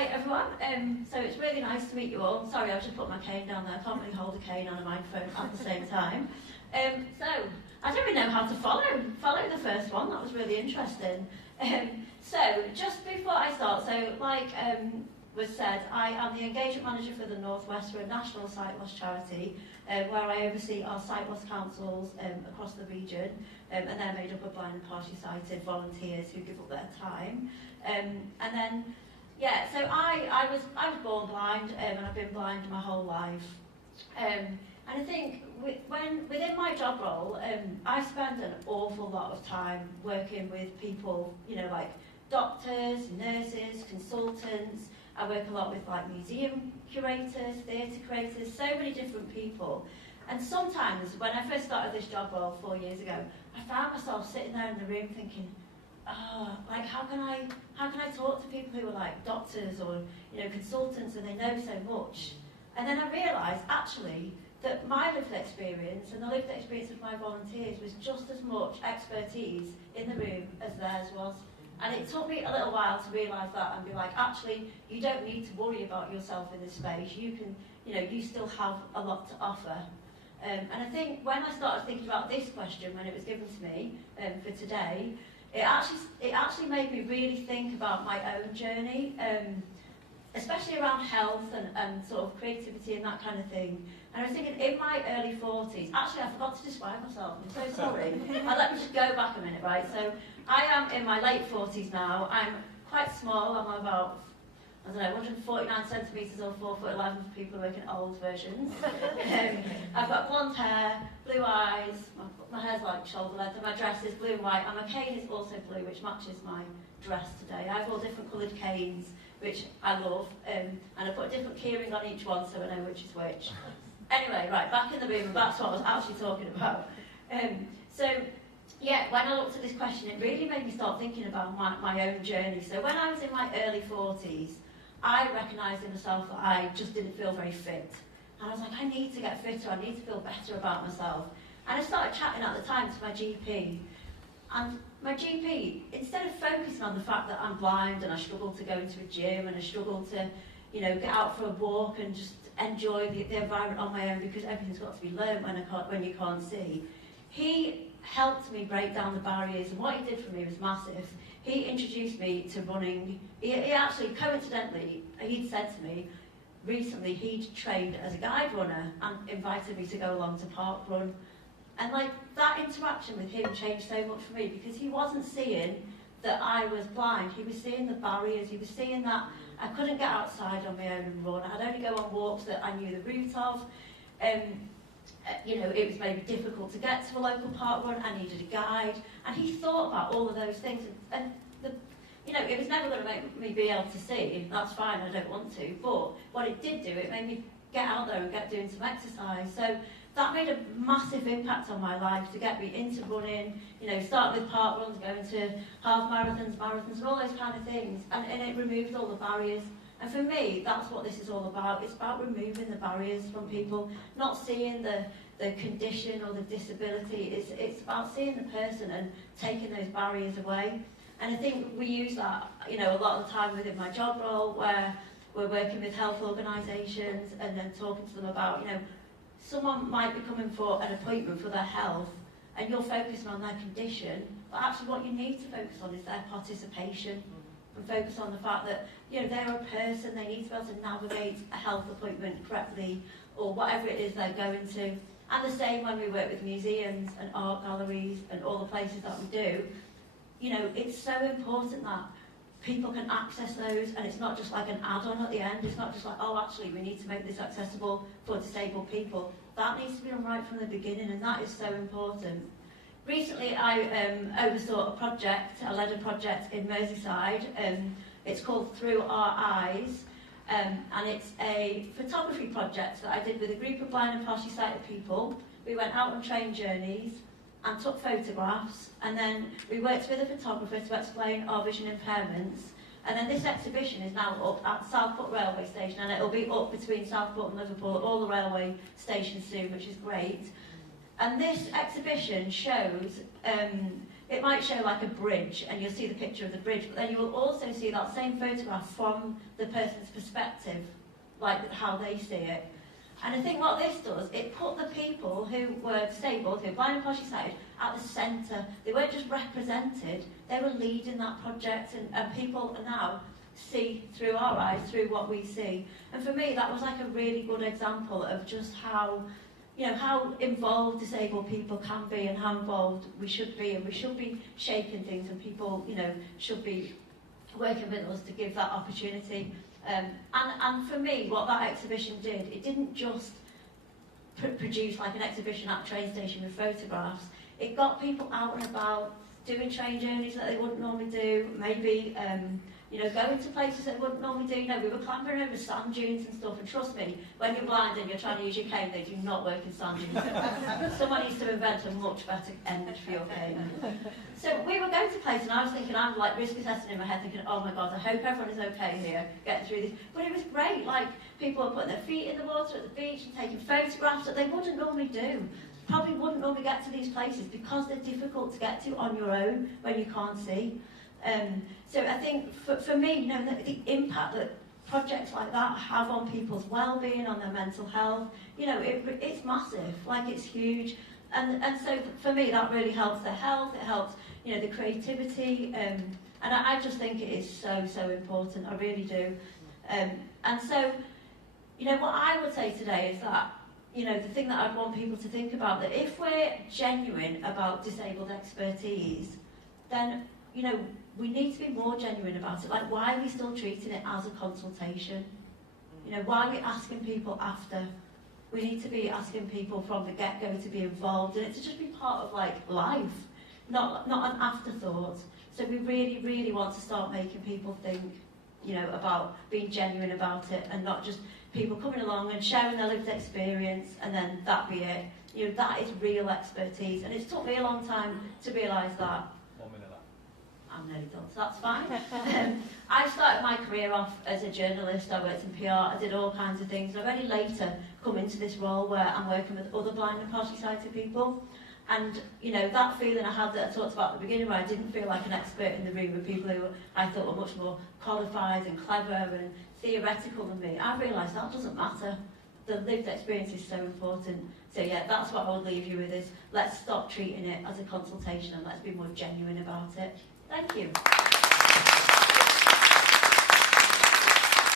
Hi everyone, so it's really nice to meet you all. Sorry, I've just put my cane down there. I can't really hold a cane and a microphone at the same time. So, I don't really know how to follow the first one. That was really interesting. So, just before I start, so like was said, I am the engagement manager for the North West. We're a national sight loss charity where I oversee our sight loss councils across the region, and they're made up of blind and partially sighted volunteers who give up their time. And then, yeah, so I was born blind, and I've been blind my whole life. And I think within my job role, I spend an awful lot of time working with people, you know, like doctors, nurses, consultants. I work a lot with like museum curators, theatre curators, so many different people. And sometimes when I first started this job role 4 years ago, I found myself sitting there in the room thinking, oh, like how can I talk to people who are like doctors or, you know, consultants and they know so much? And then I realised actually that my lived experience and the lived experience of my volunteers was just as much expertise in the room as theirs was. And it took me a little while to realise that and be like, actually, you don't need to worry about yourself in this space. You can, you know, you still have a lot to offer. And I think when I started thinking about this question, when it was given to me for today, it actually made me really think about my own journey, especially around health and sort of creativity and that kind of thing. And I was thinking, in my early 40s, actually I forgot to describe myself, I'm so sorry. Let me just go back a minute, right? So I am in my late 40s now. I'm quite small, I'm about, I don't know, 149 centimetres or 4'11" for people who work in old versions. I've got blonde hair, blue eyes, my hair's like shoulder length, and my dress is blue and white, and my cane is also blue, which matches my dress today. I have all different coloured canes, which I love, and I put a different keyring on each one so I know which is which. Anyway, right, back in the room, and that's what I was actually talking about. So, yeah, when I looked at this question, it really made me start thinking about my own journey. So when I was in my early 40s, I recognised in myself that I just didn't feel very fit. And I was like, I need to get fitter, I need to feel better about myself. And I started chatting at the time to my GP. And my GP, instead of focusing on the fact that I'm blind and I struggle to go into a gym and I struggle to, you know, get out for a walk and just enjoy the environment on my own because everything's got to be learned when you can't see, he helped me break down the barriers, and what he did for me was massive. He introduced me to running. He actually, coincidentally, he'd said to me recently he'd trained as a guide runner and invited me to go along to park run. And like that interaction with him changed so much for me because he wasn't seeing that I was blind. He was seeing the barriers. He was seeing that I couldn't get outside on my own and run. I'd only go on walks that I knew the route of. You know, it was maybe difficult to get to a local park run. I needed a guide. And he thought about all of those things. And you know, it was never going to make me be able to see. That's fine, I don't want to. But what it did do, it made me get out there and get doing some exercise. So that made a massive impact on my life to get me into running, you know, start with park runs, going to half marathons, and all those kind of things. And it removed all the barriers. And for me, that's what this is all about. It's about removing the barriers from people, not seeing the condition or the disability. It's about seeing the person and taking those barriers away. And I think we use that, you know, a lot of the time within my job role where we're working with health organisations and then talking to them about, you know, someone might be coming for an appointment for their health and you're focusing on their condition, but actually what you need to focus on is their participation and focus on the fact that, you know, they're a person, they need to be able to navigate a health appointment correctly or whatever it is they're going to. And the same when we work with museums and art galleries and all the places that we do. You know, it's so important that people can access those and it's not just like an add-on at the end. It's not just like, oh, actually, we need to make this accessible for disabled people. That needs to be done right from the beginning, and that is so important. Recently, I oversaw a project, I led a project in Merseyside. It's called Through Our Eyes, and it's a photography project that I did with a group of blind and partially sighted people. We went out on train journeys and took photographs, and then we worked with a photographer to explain our vision impairments. And then this exhibition is now up at Southport Railway Station, and it'll be up between Southport and Liverpool, all the railway stations soon, which is great. And this exhibition shows, it might show like a bridge, and you'll see the picture of the bridge, but then you will also see that same photograph from the person's perspective, like how they see it. And I think what this does, it put the people who were disabled, who were blind and partially sighted, at the centre. They weren't just represented, they were leading that project, and people now see through our eyes, through what we see. And for me, that was like a really good example of just how, you know, how involved disabled people can be and how involved we should be, and we should be shaping things, and people, you know, should be working with us to give that opportunity. And for me, what that exhibition did, it didn't just produce like an exhibition at a train station with photographs. It got people out and about, doing train journeys that they wouldn't normally do, maybe you know, going to places that they wouldn't normally do. You know, we were clambering over sand dunes and stuff, and trust me, when you're blind and you're trying to use your cane, they do not work in sand dunes. Someone needs to invent a much better end for your cane. So we were going to places, and I was thinking, I'm like risk assessing in my head, thinking, oh my God, I hope everyone is okay here, getting through this. But it was great, like, people were putting their feet in the water at the beach and taking photographs that they wouldn't normally do. Probably wouldn't normally get to these places because they're difficult to get to on your own when you can't see. So I think for me, you know, the impact that projects like that have on people's well-being, on their mental health, you know, it's massive, like it's huge. And so for me, that really helps their health, it helps, you know, the creativity, and I just think it is so important, I really do. And so, you know, what I would say today is that, you know, the thing that I'd want people to think about, that if we're genuine about disabled expertise, then, you know, we need to be more genuine about it. Like, why are we still treating it as a consultation? You know, why are we asking people after? We need to be asking people from the get-go to be involved, and it to just be part of, like, life, not an afterthought. So we really want to start making people think, you know, about being genuine about it, and not just people coming along and sharing their lived experience and then that be it. You know, that is real expertise, and it's took me a long time to realise that. 1 minute left. I'm nearly done, so that's fine. I started my career off as a journalist. I worked in PR, I did all kinds of things. I've only later come into this role where I'm working with other blind and partially sighted people. And, you know, that feeling I had that I talked about at the beginning, where I didn't feel like an expert in the room with people who I thought were much more qualified and clever and theoretical than me, I realised that doesn't matter. The lived experience is so important. So yeah, that's what I would leave you with, is let's stop treating it as a consultation and let's be more genuine about it. Thank you.